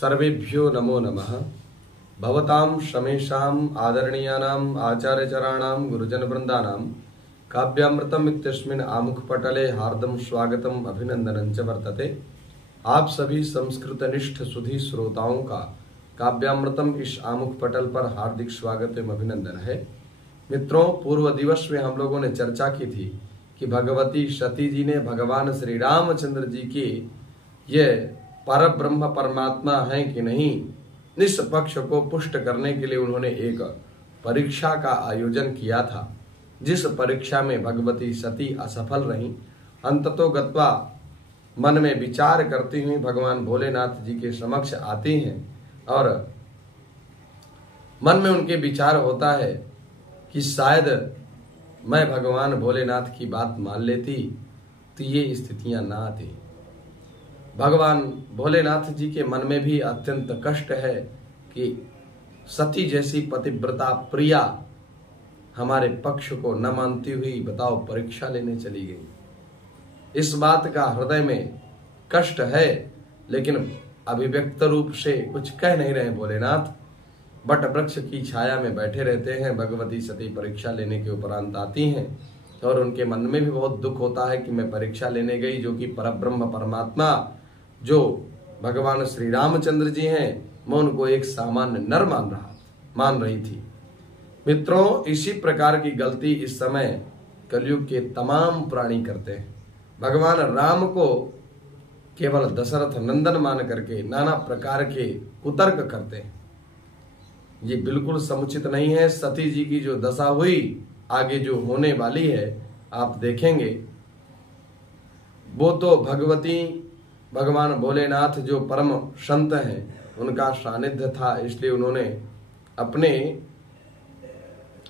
सर्वेभ्यो नमो नमः। भवतां शमेषाम् आदरणीयानाम् आचार्यचराणां गुरुजनवृन्दानां काव्यामृतम् इत्यस्मिन् आमुखपटले हार्दं स्वागतम् अभिनंदनं च वर्तते। आप सभी संस्कृतनिष्ठ सुधी श्रोताओं का काव्यामृतम इस आमुख पटल पर हार्दिक स्वागत एवं अभिनंदन है। मित्रों, पूर्व दिवस में हम लोगों ने चर्चा की थी कि भगवती सती जी ने भगवान श्री रामचंद्र जी की ये पर ब्रह्म परमात्मा है कि नहीं, इस पक्ष को पुष्ट करने के लिए उन्होंने एक परीक्षा का आयोजन किया था, जिस परीक्षा में भगवती सती असफल रहीं। अंततोगत्वा मन में विचार करती हुई भगवान भोलेनाथ जी के समक्ष आती हैं और मन में उनके विचार होता है कि शायद मैं भगवान भोलेनाथ की बात मान लेती तो ये स्थितियां ना आती। भगवान भोलेनाथ जी के मन में भी अत्यंत कष्ट है कि सती जैसी पतिव्रता प्रिया हमारे पक्ष को न मानती हुई बताओ परीक्षा लेने चली गई। इस बात का हृदय में कष्ट है, लेकिन अभिव्यक्त रूप से कुछ कह नहीं रहे भोलेनाथ। बट वृक्ष की छाया में बैठे रहते हैं। भगवती सती परीक्षा लेने के उपरांत आती हैं और उनके मन में भी बहुत दुख होता है कि मैं परीक्षा लेने गई, जो कि परब्रह्म परमात्मा जो भगवान श्री रामचंद्र जी हैं, मैं उनको एक सामान्य नर मान रही थी। मित्रों, इसी प्रकार की गलती इस समय कलयुग के तमाम प्राणी करते हैं। भगवान राम को केवल दशरथ नंदन मान करके नाना प्रकार के कुतर्क करते हैं। ये बिल्कुल समुचित नहीं है। सती जी की जो दशा हुई, आगे जो होने वाली है आप देखेंगे। वो तो भगवान भोलेनाथ जो परम संत हैं, उनका सानिध्य था, इसलिए उन्होंने अपने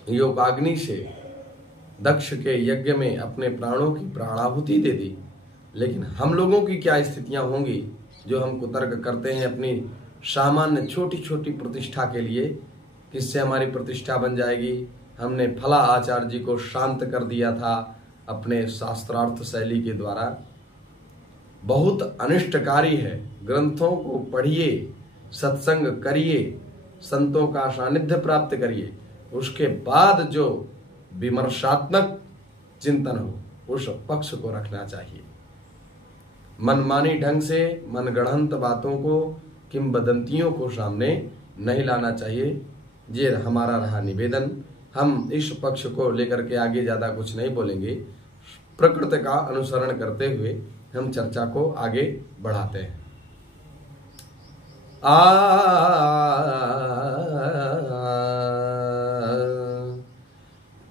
योगाग्नि से दक्ष के यज्ञ में अपने प्राणों की प्राणाहुति दे दी। लेकिन हम लोगों की क्या स्थितियां होंगी जो हम कुतर्क करते हैं अपनी सामान्य छोटी छोटी प्रतिष्ठा के लिए। किससे हमारी प्रतिष्ठा बन जाएगी। हमने फला आचार्य जी को शांत कर दिया था अपने शास्त्रार्थ शैली के द्वारा। बहुत अनिष्टकारी है। ग्रंथों को पढ़िए, सत्संग करिए, संतों का सानिध्य प्राप्त करिए, उसके बाद जो विमर्शात्मक चिंतन हो उस पक्ष को रखना चाहिए। मनमानी ढंग से मनगढ़ंत बातों को, किंवदंतियों को सामने नहीं लाना चाहिए। ये हमारा रहा निवेदन। हम इस पक्ष को लेकर के आगे ज्यादा कुछ नहीं बोलेंगे। प्रकृति का अनुसरण करते हुए हम चर्चा को आगे बढ़ाते हैं।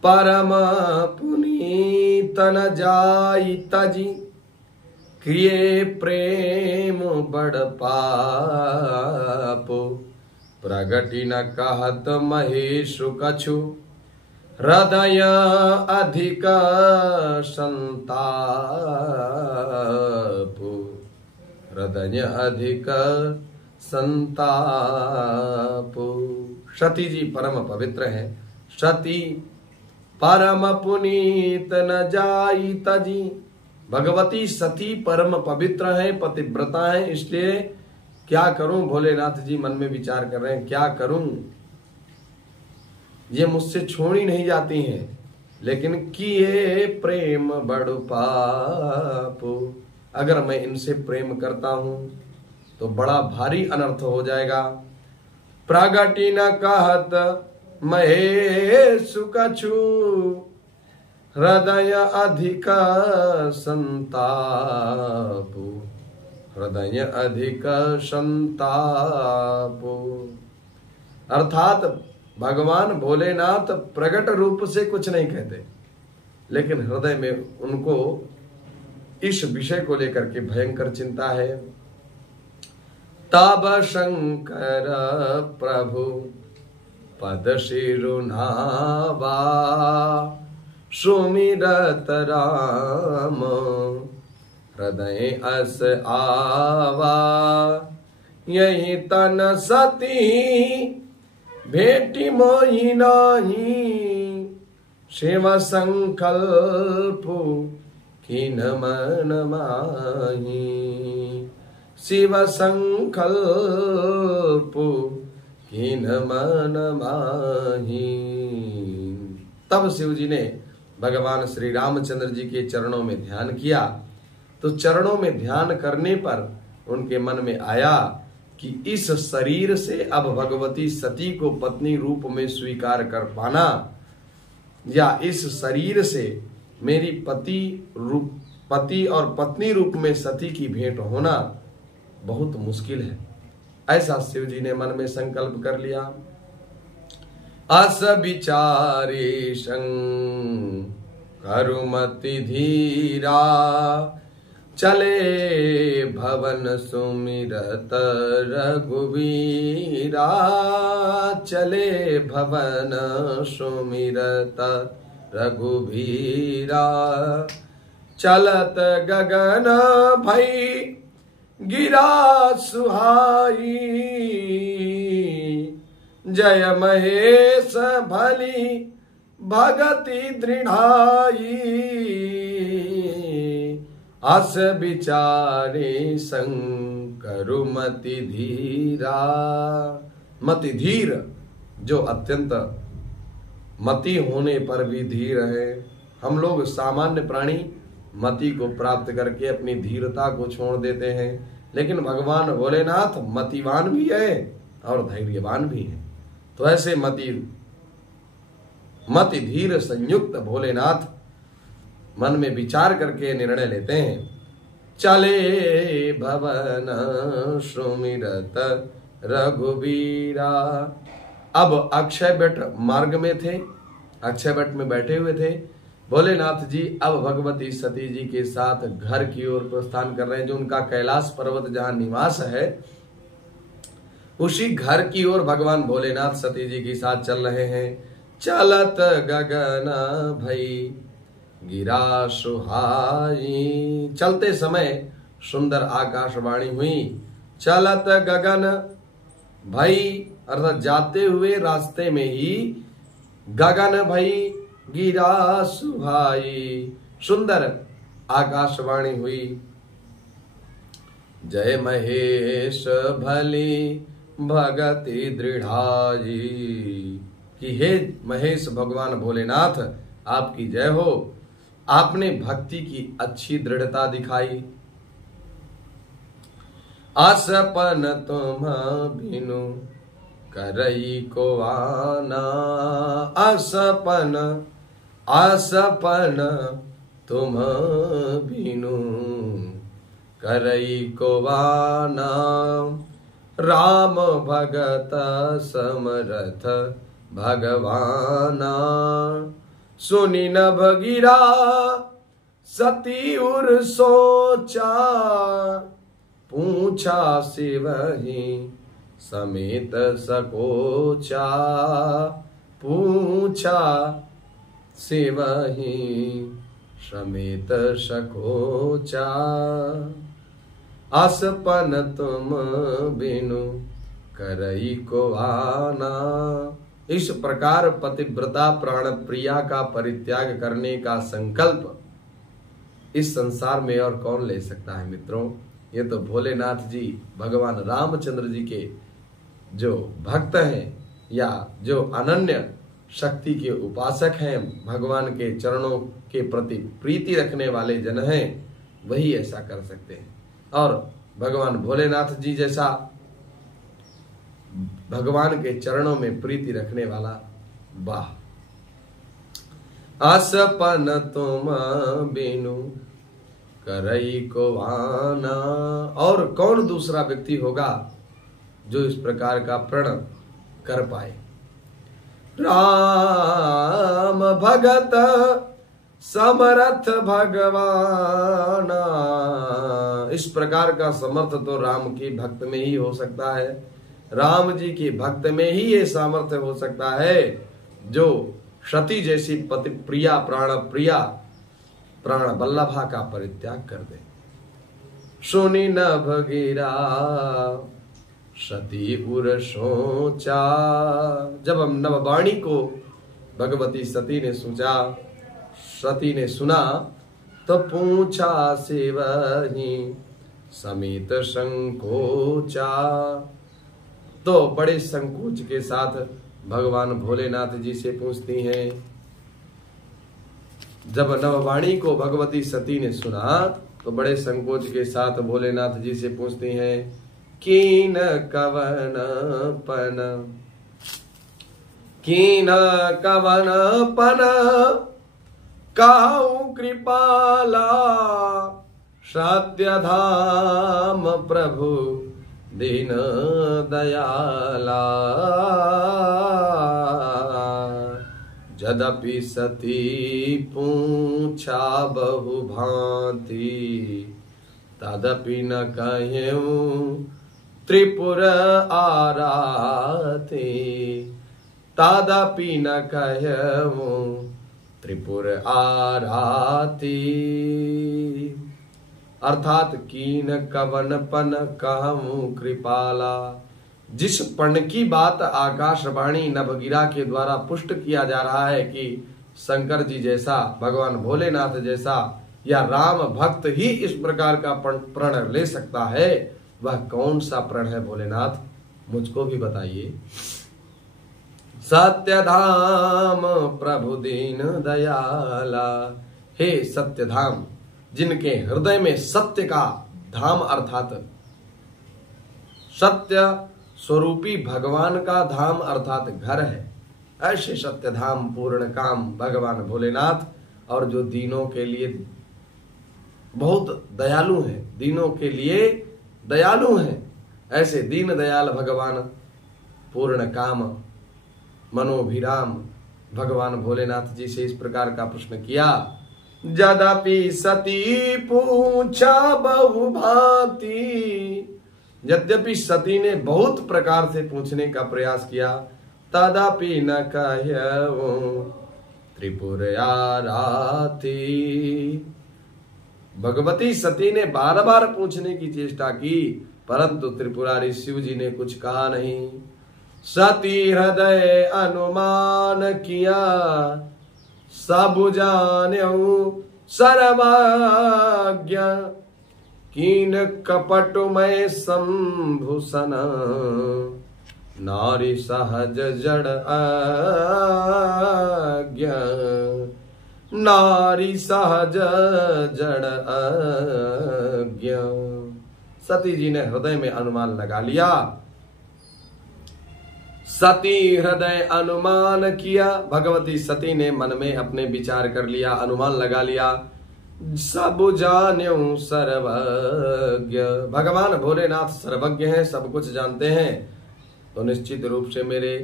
परम पुनीत न जाई तजी, किए प्रेम बड़ पापो, प्रगति न कहत महेशु कछु, हृदय अधिक संताप, हृदय अधिक संताप। सती जी परम पवित्र है। सती परम पुनीत न जाई तजी। भगवती सती परम पवित्र है, पतिव्रता है। इसलिए क्या करूं, भोलेनाथ जी मन में विचार कर रहे हैं, क्या करूं, ये मुझसे छोड़ी नहीं जाती हैं। लेकिन किए प्रेम बड़ पाप, अगर मैं इनसे प्रेम करता हूं तो बड़ा भारी अनर्थ हो जाएगा। प्रगति न कहत महेशु कछु, हृदय अधिक संताप, हृदय अधिक संताप। अर्थात भगवान भोलेनाथ प्रकट रूप से कुछ नहीं कहते, लेकिन हृदय में उनको इस विषय को लेकर के भयंकर चिंता है। तब शंकर प्रभु पद शिरुनावा, सुमिरत राम हृदय अस आवा, यही तन सती भेटी मोहि नाही, शिव संकल्प किन मन माही। शिव संकल्प कीन मन माही। तब शिव जी ने भगवान श्री रामचंद्र जी के चरणों में ध्यान किया। तो चरणों में ध्यान करने पर उनके मन में आया कि इस शरीर से अब भगवती सती को पत्नी रूप में स्वीकार कर पाना, या इस शरीर से मेरी पति और पत्नी रूप में सती की भेंट होना बहुत मुश्किल है। ऐसा शिव जी ने मन में संकल्प कर लिया। अस विचारे करुमति धीरा, चले भवन सुमिरत रघुवीरा, चले भवन सुमिरत रघुवीरा। चलत गगन भई गिरा सुहाई, जय महेश भली भगति दृढ़ाई। अस विचारे संकरु मति धीरा। मति धीर, जो अत्यंत मति होने पर भी धीर है। हम लोग सामान्य प्राणी मति को प्राप्त करके अपनी धीरता को छोड़ देते हैं, लेकिन भगवान भोलेनाथ मतिवान भी है और धैर्यवान भी है। तो ऐसे मति धीर संयुक्त भोलेनाथ मन में विचार करके निर्णय लेते हैं। चले भवन सुमिरत रघुवीरा। अब अक्षय वट मार्ग में थे, अक्षय वट में बैठे हुए थे। भोलेनाथ जी अब भगवती सती जी के साथ घर की ओर प्रस्थान कर रहे हैं। जो उनका कैलाश पर्वत जहां निवास है, उसी घर की ओर भगवान भोलेनाथ सती जी के साथ चल रहे हैं। चलत गगन भई गिरा सुहाई। चलते समय सुंदर आकाशवाणी हुई। चलत गगन भई, अर्थात जाते हुए रास्ते में ही गगन भई गिरा सुहाई, सुंदर आकाशवाणी हुई। जय महेश भली भगति दृढ़ाई, कि हे महेश भगवान भोलेनाथ आपकी जय हो। आपने भक्ति की अच्छी दृढ़ता दिखाई। असपन तुम बिनु करई को आना, असपन तुम बिनु करई को आना। राम भगत समरथ भगवाना, सुनी न भगीरा सती उर सोचा। पूछा शिवहि समेत सकोचा, पूछा शिवहि समेत सकोचा। असपन तुम बिनु करई को आना। इस प्रकार पतिव्रता प्राण प्रिया का परित्याग करने का संकल्प इस संसार में और कौन ले सकता है मित्रों। ये तो भोलेनाथ जी भगवान रामचंद्र जी के जो भक्त हैं या जो अनन्य शक्ति के उपासक हैं, भगवान के चरणों के प्रति प्रीति रखने वाले जन हैं, वही ऐसा कर सकते हैं। और भगवान भोलेनाथ जी जैसा भगवान के चरणों में प्रीति रखने वाला, वाह। असपन तुम बिनु करई को आना। और कौन दूसरा व्यक्ति होगा जो इस प्रकार का प्रण कर पाए। राम भगत समर्थ भगवाना। इस प्रकार का समर्थ तो राम की भक्त में ही हो सकता है। राम जी की भक्त में ही ये सामर्थ्य हो सकता है जो सती जैसी पति प्रिया प्राण वल्लभा का परित्याग कर दे। सुनी न भगीरा सती उर सोचा। जब हम नववाणी को भगवती सती ने सोचा, सती ने सुना, तो पूछा शिवहि समेत संकोचा। तो बड़े संकोच के साथ भगवान भोलेनाथ जी से पूछती हैं। जब नववाणी को भगवती सती ने सुना तो बड़े संकोच के साथ भोलेनाथ जी से पूछती हैं, कीन कवन पन काहू कृपाला, सत्य धाम प्रभु दीन दयाला। यद्यपि सती पूछा बहु भांति, तदपि न कहेऊ त्रिपुर आराते। तदपि न कहेऊ त्रिपुर आराती। अर्थात कीन कवन पन कहूं कृपाला। जिस पण की बात आकाशवाणी नभगिरा के द्वारा पुष्ट किया जा रहा है कि शंकर जी जैसा, भगवान भोलेनाथ जैसा या राम भक्त ही इस प्रकार का प्रण ले सकता है, वह कौन सा प्रण है भोलेनाथ, मुझको भी बताइए। सत्यधाम प्रभु दीन दयाला। हे सत्यधाम, जिनके हृदय में सत्य का धाम अर्थात सत्य स्वरूपी भगवान का धाम अर्थात घर है, ऐसे सत्यधाम पूर्ण काम भगवान भोलेनाथ, और जो दीनों के लिए बहुत दयालु हैं, दीनों के लिए दयालु हैं, ऐसे दीन दयाल भगवान पूर्ण काम मनोभिराम भगवान भोलेनाथ जी से इस प्रकार का प्रश्न किया। यद्यपि सती पूछा बहु भांति। यद्यपि सती ने बहुत प्रकार से पूछने का प्रयास किया, तदापि न कहूं त्रिपुर आराती। भगवती सती ने बार बार पूछने की चेष्टा की, परंतु त्रिपुरारी शिव जी ने कुछ कहा नहीं। सती हृदय अनुमान किया, सब जान्यऊ सर्वज्ञ। कीन कपटमय संभूषण, नारी सहज जड़ आज्ञा। नारी सहज जड़ आज्ञा। सती जी ने हृदय में अनुमान लगा लिया। सती हृदय अनुमान किया, भगवती सती ने मन में अपने विचार कर लिया, अनुमान लगा लिया। सब जान्यू सर्वज्ञ, भगवान भोलेनाथ सर्वज्ञ हैं, सब कुछ जानते हैं, तो निश्चित रूप से मेरे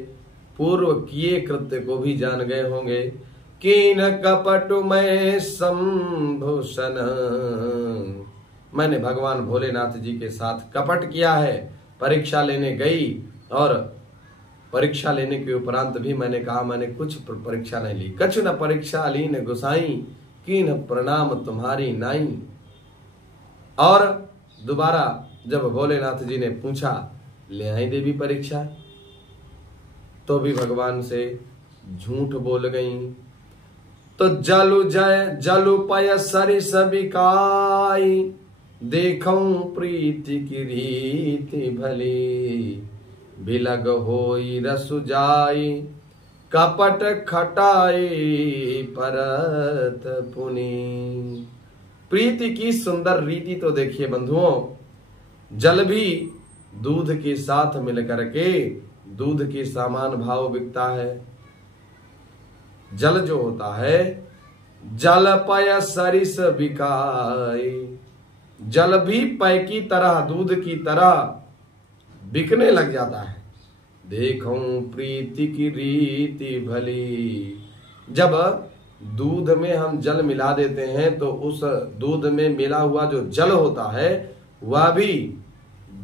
पूर्व किए कृत्य को भी जान गए होंगे। कीन कपटमय संभूषण, मैंने भगवान भोलेनाथ जी के साथ कपट किया है। परीक्षा लेने गई और परीक्षा लेने के उपरांत भी मैंने कहा मैंने कुछ परीक्षा नहीं ली। कछु न परीक्षा ली न गुसाई, कीन प्रणाम तुम्हारी नाई। और दोबारा जब भोलेनाथ जी ने पूछा, ले आई देवी परीक्षा, तो भी भगवान से झूठ बोल गई। तो जलु जय जलु पय सरिस बिकाई, देखऊं प्रीति की रीति भली। बिलग होई रसु जाई, कपट खटाई परत पुनी। प्रीति की सुंदर रीति तो देखिए बंधुओं, जल भी दूध के साथ मिलकर के दूध के समान भाव बिकता है। जल जो होता है, जल पय सरिस बिकाई, जल भी पय की तरह, दूध की तरह बिकने लग जाता है। देखूं प्रीति की रीति भली, जब दूध में हम जल मिला देते हैं तो उस दूध में मिला हुआ जो जल होता है वह भी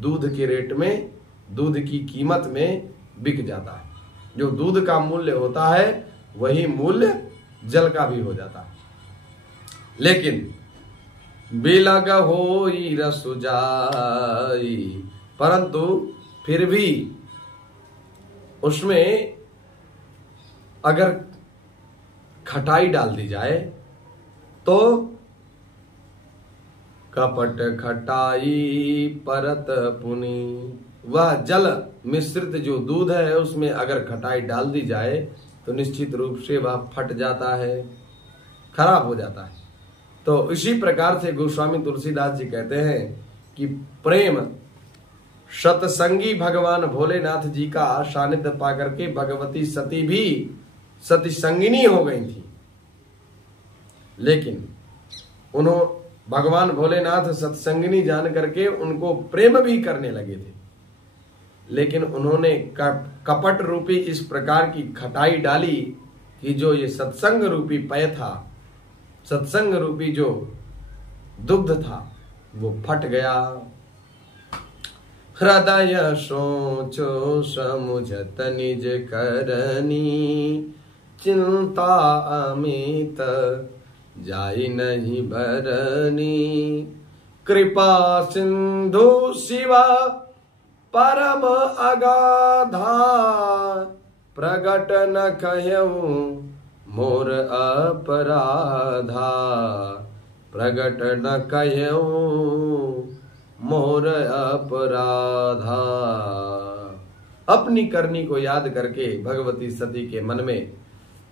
दूध के रेट में, दूध की कीमत में बिक जाता है। जो दूध का मूल्य होता है वही मूल्य जल का भी हो जाता है। लेकिन बिलग होई रसु जाई, परंतु फिर भी उसमें अगर खटाई डाल दी जाए तो कपट खटाई परत पुनी। वह जल मिश्रित जो दूध है उसमें अगर खटाई डाल दी जाए तो निश्चित रूप से वह फट जाता है, खराब हो जाता है। तो इसी प्रकार से गोस्वामी तुलसीदास जी कहते हैं कि प्रेम सतसंगी भगवान भोलेनाथ जी का सानिध्य पाकर के भगवती सती भी सती संगिनी हो गई थी, लेकिन भगवान भोलेनाथ सत्संगिनी जान करके उनको प्रेम भी करने लगे थे, लेकिन उन्होंने कपट रूपी इस प्रकार की खटाई डाली कि जो ये सत्संग रूपी पेय था, सत्संग रूपी जो दुग्ध था वो फट गया। हृदय सोचो समुझत निज करनी, चिंता अमित जाई नहीं भरनी। कृपा सिंधु शिवा परम अगाधा, प्रगट न कहूं मोर अपराधा। प्रगट न कहूं मोर अपराधा। अपनी करनी को याद करके भगवती सती के मन में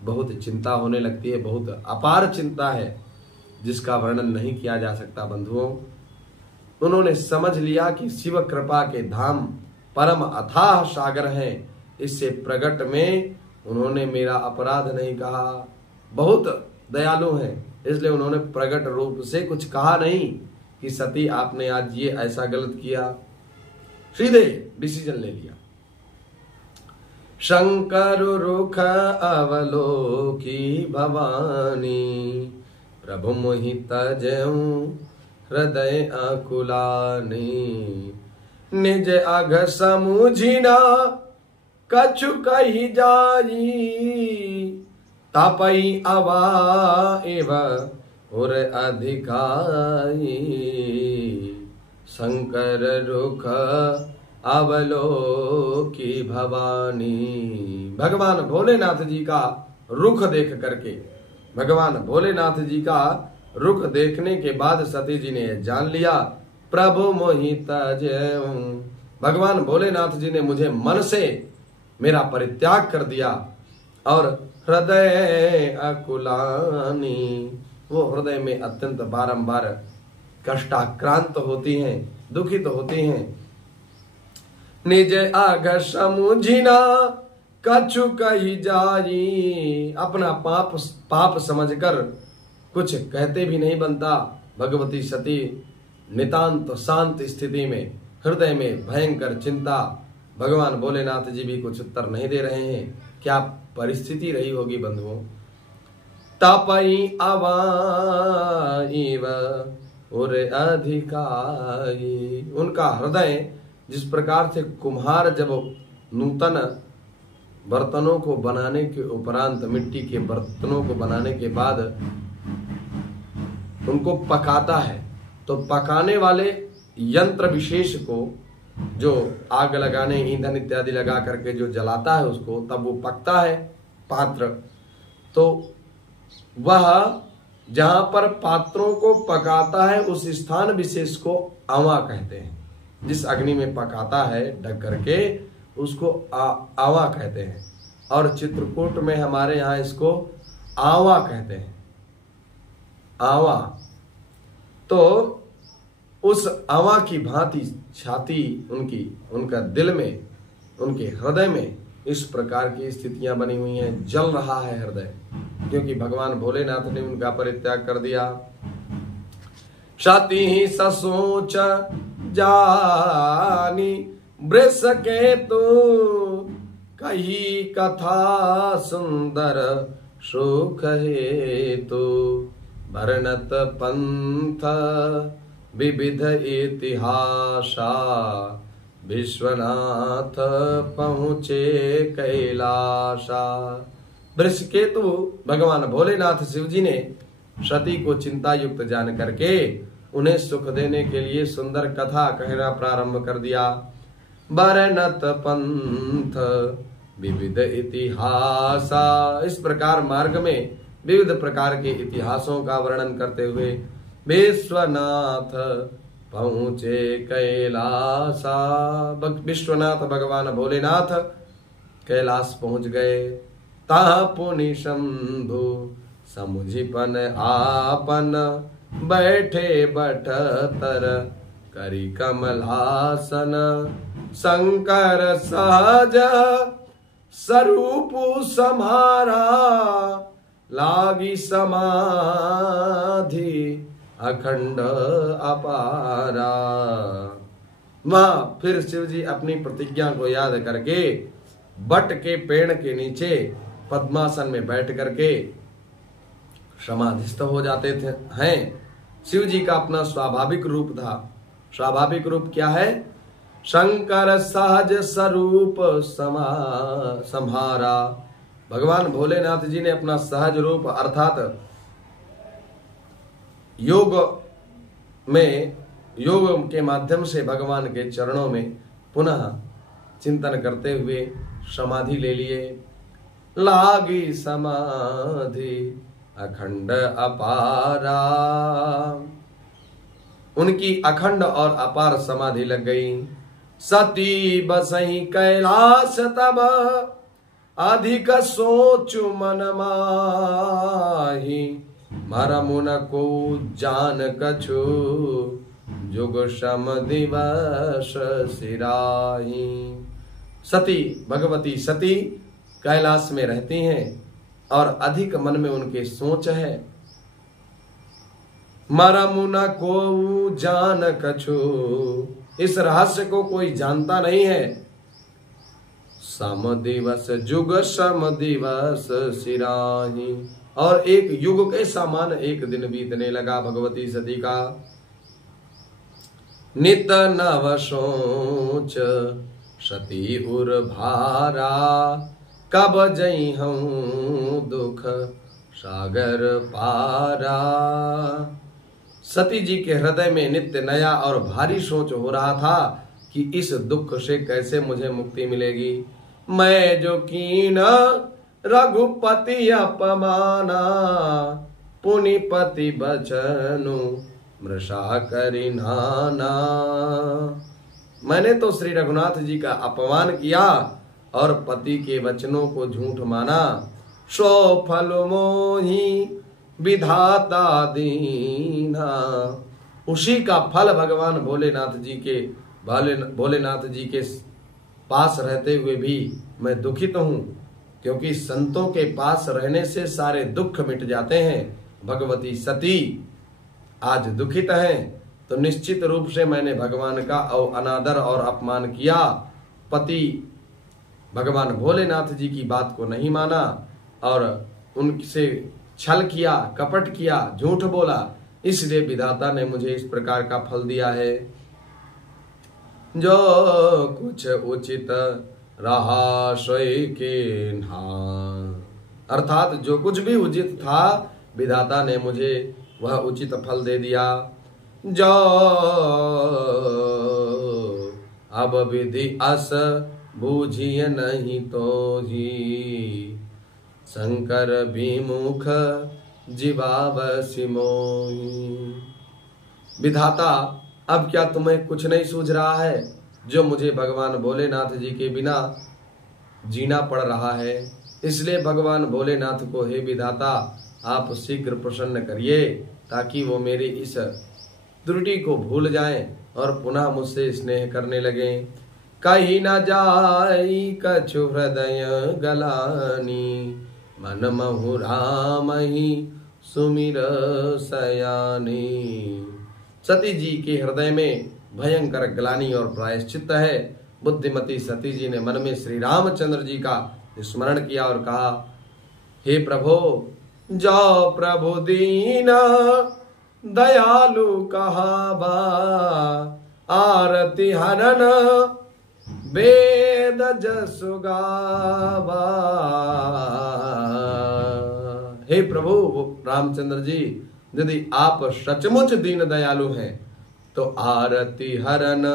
बहुत चिंता होने लगती है, बहुत अपार चिंता है जिसका वर्णन नहीं किया जा सकता। बंधुओं, उन्होंने समझ लिया कि शिव कृपा के धाम परम अथाह सागर हैं, इससे प्रगट में उन्होंने मेरा अपराध नहीं कहा, बहुत दयालु हैं, इसलिए उन्होंने प्रगट रूप से कुछ कहा नहीं कि सती आपने आज ये ऐसा गलत किया, सीधे डिसीजन ले लिया। शंकर रुख अवलोकी भवानी, प्रभु मोहि तजऊं हृदय आकुलानी। निज अघ समुझिना कछु कही जाई, तापई अवा एव और अधिकाई। शंकर रुख अवलोकी भवानी। भगवान भोलेनाथ जी का रुख देख करके, भगवान भोलेनाथ जी का रुख देखने के बाद सती जी ने जान लिया, प्रभु मोहि तजऊं। भगवान भोलेनाथ जी ने मुझे मन से मेरा परित्याग कर दिया और हृदय अकुलानी, वो हृदय में अत्यंत बारंबार कष्टाक्रांत होती हैं, दुखित होती हैं। निज अघ समुझिना कछु कही जाई, अपना पाप समझकर कुछ कहते भी नहीं बनता। भगवती सती नितांत शांत स्थिति में, हृदय में भयंकर चिंता, भगवान भोलेनाथ जी भी कुछ उत्तर नहीं दे रहे हैं। क्या परिस्थिति रही होगी बंधुओं। तापई अवाइव और अधिकाई। उनका हृदय जिस प्रकार से कुम्हार जब नूतन बर्तनों को बनाने के उपरांत, मिट्टी के बर्तनों को बनाने के बाद उनको पकाता है, तो पकाने वाले यंत्र विशेष को जो आग लगाने, ईंधन इत्यादि लगा करके जो जलाता है उसको, तब वो पकता है पात्र। तो वह जहां पर पात्रों को पकाता है उस स्थान विशेष को आवा कहते हैं। जिस अग्नि में पकाता है ढक करके उसको आवा कहते हैं, और चित्रकूट में हमारे यहाँ इसको आवा कहते हैं, आवा। तो उस आवा की भांति छाती उनकी, उनका दिल में, उनके हृदय में इस प्रकार की स्थितियां बनी हुई हैं। जल रहा है हृदय, क्योंकि भगवान भोलेनाथ ने उनका परित्याग कर दिया। छाती ही ससोच जानी वृष के तू, कही कथा सुंदर सुख हेतु। भरनत पंथ विविध इतिहासा, विश्वनाथ पहुँचे कैलासा। वृषकेतु भगवान भोलेनाथ शिव जी ने सती को चिंता युक्त जान करके उन्हें सुख देने के लिए सुंदर कथा कहना प्रारंभ कर दिया। भरनत पंथ विविध इतिहासा, इस प्रकार मार्ग में विविध प्रकार के इतिहासों का वर्णन करते हुए विश्वनाथ पहुँचे कैलासा। विश्वनाथ भगवान भोलेनाथ कैलाश पहुँच गए। ता पुनि शंभु समुझिपन आपन, बैठे बटतर करी कमलासन। शंकर सहज स्वरूप समारा, लागी समाधि अखंड अपारा। वहां फिर शिव जी अपनी प्रतिज्ञा को याद करके बट के पेड़ के नीचे पद्मासन में बैठ करके समाधिस्थ हो जाते थे। हैं शिव जी का अपना स्वाभाविक रूप था। स्वाभाविक रूप क्या है? शंकर सहज स्वरूप संहारा। भगवान भोलेनाथ जी ने अपना सहज रूप अर्थात योग के माध्यम से भगवान के चरणों में पुनः चिंतन करते हुए समाधि ले लिए। लागी समाधि अखंड अपारा, उनकी अखंड और अपार समाधि लग गई। सती बसही कैलाश तब, अधिक सोचु मन माही। मरमुन को जान कछु, जुग शम दिवस सिराही। सती भगवती सती कैलाश में रहती हैं और अधिक मन में उनके सोच है। मरमुना को जान कछु, इस रहस्य को कोई जानता नहीं है। सम दिवस जुग सम दिवस सिराही, और एक युग के समान एक दिन बीतने लगा भगवती सती का। नित नव सोच सती उर भारा, कब जई हूँ दुख सागर पारा। सती जी के हृदय में नित्य नया और भारी सोच हो रहा था कि इस दुख से कैसे मुझे मुक्ति मिलेगी। मैं जो कीन रघुपति अपमाना, पुनिपति बचनु मृषा करी नाना। मैंने तो श्री रघुनाथ जी का अपमान किया और पति के वचनों को झूठ माना। सो फल मोही विधाता दीना, उसी का फल भगवान भोलेनाथ जी के पास रहते हुए भी मैं दुखित हूँ, क्योंकि संतों के पास रहने से सारे दुख मिट जाते हैं। भगवती सती आज दुखित हैं, तो निश्चित रूप से मैंने भगवान का अनादर और अपमान किया। पति भगवान भोलेनाथ जी की बात को नहीं माना और उनसे छल किया, कपट किया, झूठ बोला, इसलिए विधाता ने मुझे इस प्रकार का फल दिया है। जो कुछ उचित रहा सोई के ना, अर्थात जो कुछ भी उचित था विधाता ने मुझे वह उचित फल दे दिया। जो अब विधि अस बूझिए नहीं तो ही, शंकर विमुख जीवावसि मोही। विधाता अब क्या तुम्हें कुछ नहीं सूझ रहा है जो मुझे भगवान भोलेनाथ जी के बिना जीना पड़ रहा है? इसलिए भगवान भोलेनाथ को हे विधाता आप शीघ्र प्रसन्न करिए, ताकि वो मेरी इस त्रुटि को भूल जाएं और पुनः मुझसे स्नेह करने लगे। कहीं न जाई कछु हृदय गलानी, मन महु राम ही सुमिर सयानी। सती जी के हृदय में भयंकर ग्लानि और प्रायश्चित है। बुद्धिमती सती जी ने मन में श्री रामचंद्र जी का स्मरण किया और कहा, हे प्रभु, जो प्रभु दीना दयालु कहावा, आरती हरन वेद जसु गावा। हे प्रभु रामचंद्र जी, यदि आप सचमुच दीन दयालु हैं तो आरती हरन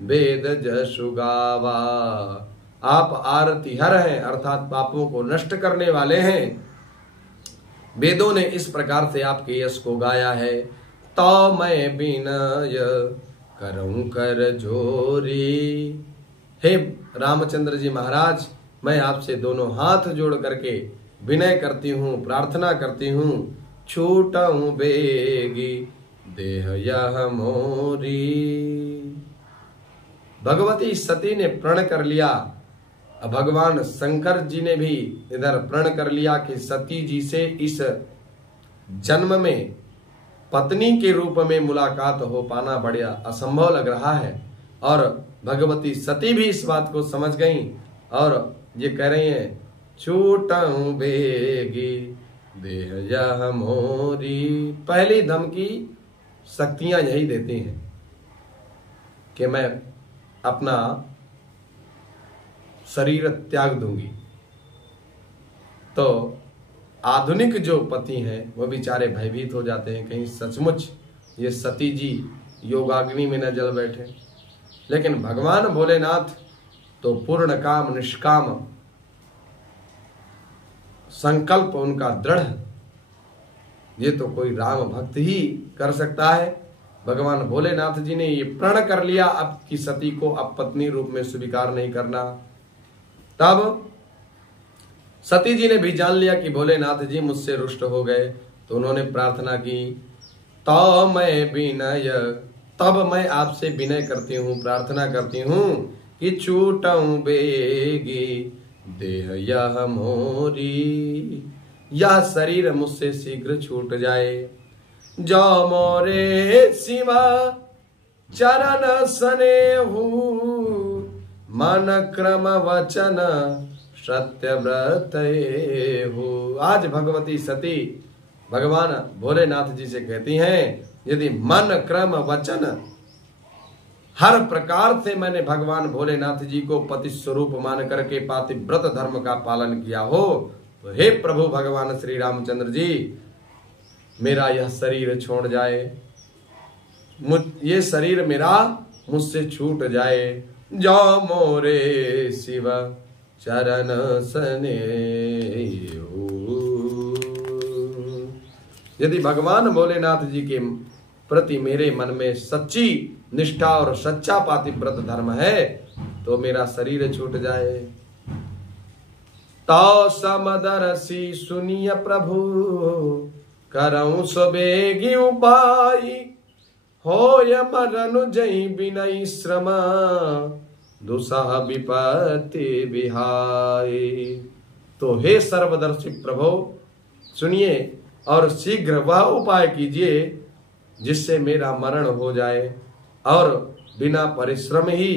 वेद जसु गावा। आप आरती हर हैं, अर्थात पापों को नष्ट करने वाले हैं। वेदों ने इस प्रकार से आपके यश को गाया है, तो मैं विनय करऊं कर जोरी। हे रामचंद्र जी महाराज, मैं आपसे दोनों हाथ जोड़ करके विनय करती हूँ, प्रार्थना करती हूँ, छूटऊं बेगी देह यह मोरी। भगवती सती ने प्रण कर लिया। भगवान शंकर जी ने भी इधर प्रण कर लिया कि सती जी से इस जन्म में पत्नी के रूप में मुलाकात हो पाना बड़ा असंभव लग रहा है। और भगवती सती भी इस बात को समझ गई और ये कह रही हैं, छूटऊं बेगी देह यह मोरी। पहली धमकी शक्तियां यही देती हैं कि मैं अपना शरीर त्याग दूंगी। तो आधुनिक जो पति हैं वो बेचारे भयभीत हो जाते हैं, कहीं सचमुच ये सती जी योगाग्नि में न जल बैठे। लेकिन भगवान भोलेनाथ तो पूर्ण काम निष्काम, संकल्प उनका दृढ़, ये तो कोई राम भक्त ही कर सकता है। भगवान भोलेनाथ जी ने ये प्रण कर लिया अब की सती को अब पत्नी रूप में स्वीकार नहीं करना। तब सती जी ने भी जान लिया कि भोलेनाथ जी मुझसे रुष्ट हो गए, तो उन्होंने प्रार्थना की, तो मैं विनय, तब मैं आपसे विनय करती हूँ, प्रार्थना करती हूँ कि छूटऊं बेगी देह यह मोरी, यह शरीर मुझसे शीघ्र छूट जाए। जो मोरे शिवा चरण स्नेहु, मन क्रम वचन सत्यव्रत हो। आज भगवती सती भगवान भोलेनाथ जी से कहती हैं, यदि मन क्रम वचन हर प्रकार से मैंने भगवान भोलेनाथ जी को पति स्वरूप मान करके पातिव्रत धर्म का पालन किया हो, तो हे प्रभु भगवान श्री रामचंद्र जी, मेरा यह शरीर छोड़ जाए, ये शरीर मेरा मुझसे छूट जाए। जो मोरे शिव चरण स्नेहु। यदि भगवान भोलेनाथ जी के प्रति मेरे मन में सच्ची निष्ठा और सच्चा पातिव्रत धर्म है तो मेरा शरीर छूट जाए। तो समदरसी सुनिय प्रभु, करऊं सुबेगी उपाय, होय मरनु जई बिनई श्रम, दुसह विपत्ति विहाय। तो हे सर्वदर्शी प्रभु, सुनिए और शीघ्र वह उपाय कीजिए जिससे मेरा मरण हो जाए और बिना परिश्रम ही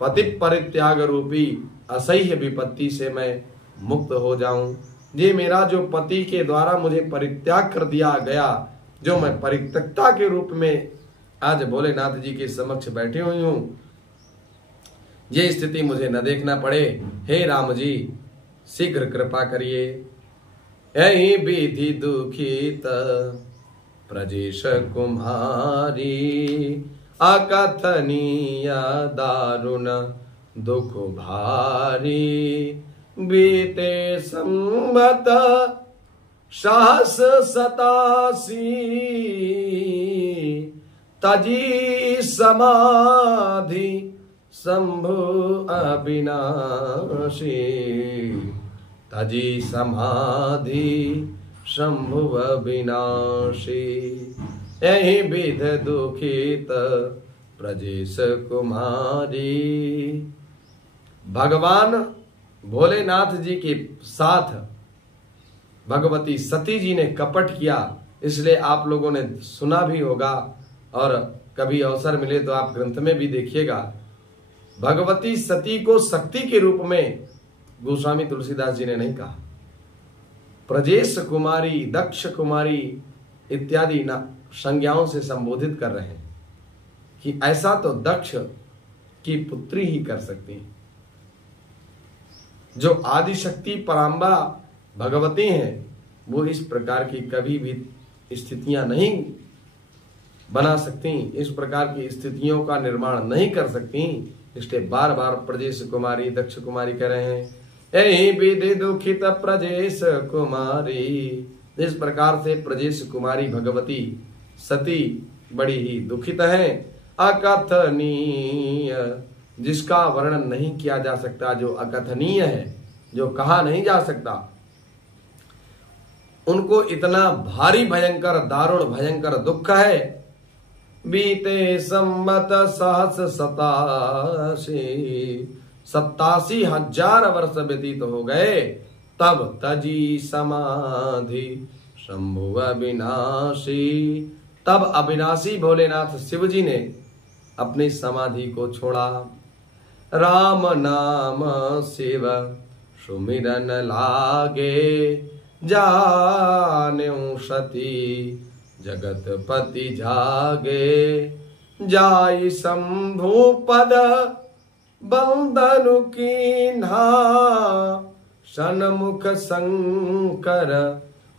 पति परित्याग रूपी असह्य विपत्ति से मैं मुक्त हो जाऊं। ये मेरा जो पति के द्वारा मुझे परित्याग कर दिया गया, जो मैं परित्यक्ता के रूप में आज भोलेनाथ जी के समक्ष बैठी हुई हूँ, ये स्थिति मुझे न देखना पड़े। हे राम जी, शीघ्र कृपा करिए। यही विधि दुखित प्रजेश कुम्हारी, अकथनीय दारुण दुख भारी, बीते संवत सहस 87, तजी समाधि शंभु अविनाशी, तजी समाधि शंभु अविनाशी। यही विध दुखित प्रजेश कुमारी। भगवान भोलेनाथ जी के साथ भगवती सती जी ने कपट किया, इसलिए आप लोगों ने सुना भी होगा और कभी अवसर मिले तो आप ग्रंथ में भी देखिएगा। भगवती सती को शक्ति के रूप में गोस्वामी तुलसीदास जी ने नहीं कहा, प्रजेश कुमारी, दक्ष कुमारी इत्यादि संज्ञाओं से संबोधित कर रहे हैं कि ऐसा तो दक्ष की पुत्री ही कर सकती है। जो आदि शक्ति पराम्बा भगवती हैं, वो इस प्रकार की कभी भी स्थितियां नहीं बना सकती, इस प्रकार की स्थितियों का निर्माण नहीं कर सकती। इसलिए बार बार प्रजेश कुमारी, दक्ष कुमारी कह रहे हैं। यही विधि दुखित प्रजेश कुमारी। इस प्रकार से प्रजेश कुमारी भगवती सती बड़ी ही दुखित हैं। अकथनीय, जिसका वर्णन नहीं किया जा सकता, जो अकथनीय है, जो कहा नहीं जा सकता, उनको इतना भारी भयंकर दारुण भयंकर दुख है। बीते संवत सहस्र 87,000 वर्ष व्यतीत हो गए, तब तजी समाधि शंभु अविनाशी। तब अविनाशी भोलेनाथ शिव जी ने अपनी समाधि को छोड़ा। राम नाम शिव सुमिरन लागे, जान्यू सती जगतपति जागे। जाई शंभु पद बंदनु कीन्हा, सन्मुख शंकर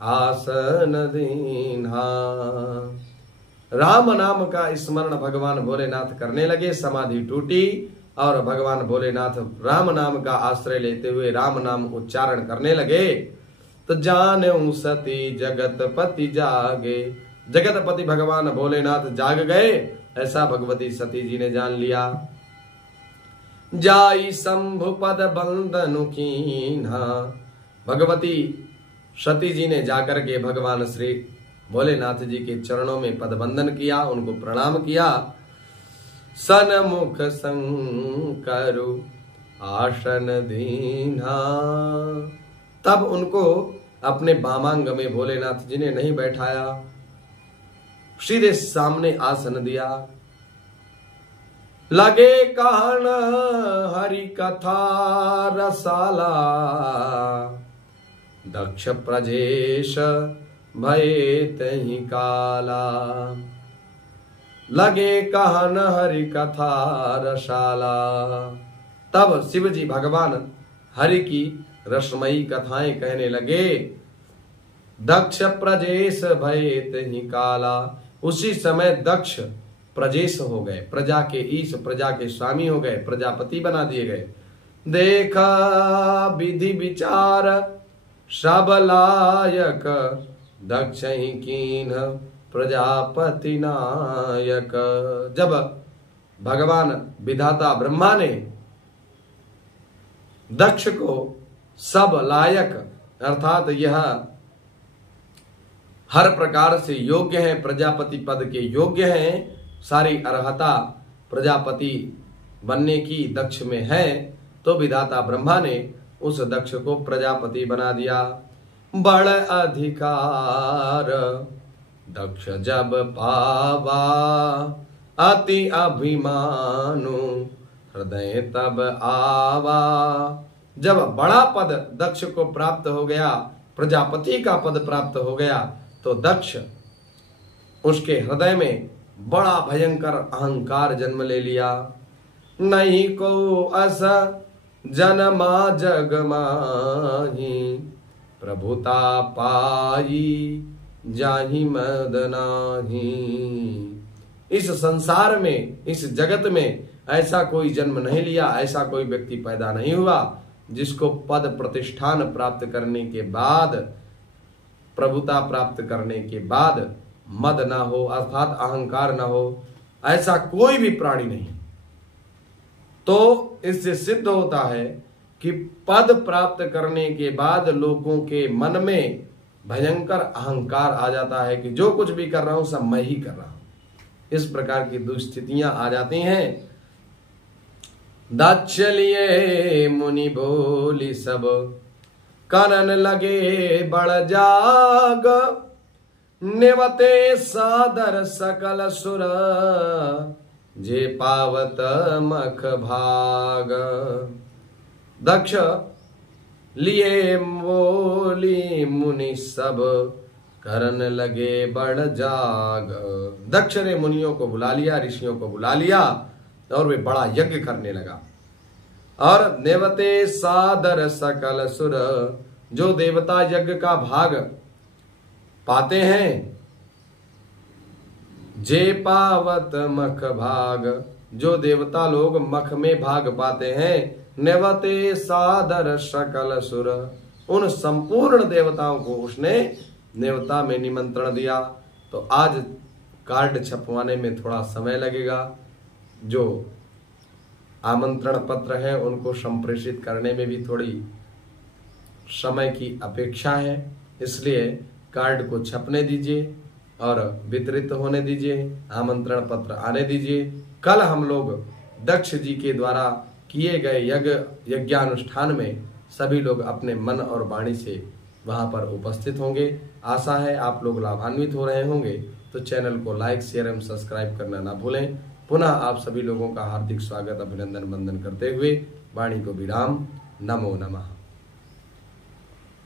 आसन दीन्हा। राम नाम का स्मरण भगवान भोलेनाथ करने लगे, समाधि टूटी और भगवान भोलेनाथ राम नाम का आश्रय लेते हुए राम नाम उच्चारण करने लगे। तो जान्यू सती जगतपति जागे, जगतपति भगवान भोलेनाथ जाग गए, ऐसा भगवती सती जी ने जान लिया। जाई शंभु पद बंदनु कीन्हा, भगवती सती जी ने जाकर के भगवान श्री भोलेनाथ जी के चरणों में पदबंधन किया, उनको प्रणाम किया। सन्मुख शंकरु आसन दीन्हा, तब उनको अपने वामांग में भोलेनाथ जी ने नहीं बैठाया, सीधे सामने आसन दिया। लगे कहन हरि कथा रसाला, दक्ष प्रजेश भये तहि काला। लगे कहन हरि कथा रसाला, तब शिव जी भगवान हरि की रसमयी कथाएं कहने लगे। दक्ष प्रजेश भये तहि काला, उसी समय दक्ष प्रजेश हो गए, प्रजा के ईश, प्रजा के स्वामी हो गए, प्रजापति बना दिए गए। देखा विधि विचार सब लायक, दक्ष ही कीन्ह प्रजापति नायक। जब भगवान विधाता ब्रह्मा ने दक्ष को सब लायक, अर्थात यह हर प्रकार से योग्य है, प्रजापति पद के योग्य हैं, सारी अर्हता प्रजापति बनने की दक्ष में है, तो विधाता ब्रह्मा ने उस दक्ष को प्रजापति बना दिया। बड़ अधिकार दक्ष जब पावा, अति अभिमानु हृदय तब आवा। जब बड़ा पद दक्ष को प्राप्त हो गया, प्रजापति का पद प्राप्त हो गया, तो दक्ष उसके हृदय में बड़ा भयंकर अहंकार जन्म ले लिया। नहीं को अस जनमा जग माही, प्रभुता पाई जाहि मद नाही। इस संसार में, इस जगत में ऐसा कोई जन्म नहीं लिया, ऐसा कोई व्यक्ति पैदा नहीं हुआ जिसको पद प्रतिष्ठान प्राप्त करने के बाद, प्रभुता प्राप्त करने के बाद मद ना हो, अर्थात अहंकार ना हो, ऐसा कोई भी प्राणी नहीं। तो इससे सिद्ध होता है कि पद प्राप्त करने के बाद लोगों के मन में भयंकर अहंकार आ जाता है कि जो कुछ भी कर रहा हूं सब मैं ही कर रहा हूं। इस प्रकार की दुस्थितियां आ जाती हैं। दक्ष लिए मुनि बोली सब, कानन लगे बड़ जाग। निवते सादर सकल सुर, जे पावत मख भाग। दक्ष लिए बोली मुनि सब, करन लगे बड़ जाग। दक्ष ने मुनियों को बुला लिया, ऋषियों को बुला लिया और वे बड़ा यज्ञ करने लगा। और नेवते सादर सकल सुर, जो देवता यज्ञ का भाग पाते हैं, जे पावत मख भाग, जो देवता लोग मख में भाग पाते हैं। नेवते सादर सकल सुर, उन संपूर्ण देवताओं को उसने नेवता में निमंत्रण दिया। तो आज कार्ड छपवाने में थोड़ा समय लगेगा। जो आमंत्रण पत्र हैं उनको संप्रेषित करने में भी थोड़ी समय की अपेक्षा है, इसलिए कार्ड को छपने दीजिए और वितरित होने दीजिए, आमंत्रण पत्र आने दीजिए। कल हम लोग दक्ष जी के द्वारा किए गए यज्ञानुष्ठान में सभी लोग अपने मन और वाणी से वहां पर उपस्थित होंगे। आशा है आप लोग लाभान्वित हो रहे होंगे, तो चैनल को लाइक, शेयर एवं सब्सक्राइब करना ना भूलें। पुनः आप सभी लोगों का हार्दिक स्वागत, अभिनंदन, वंदन करते हुए वाणी को विराम। नमो नमः।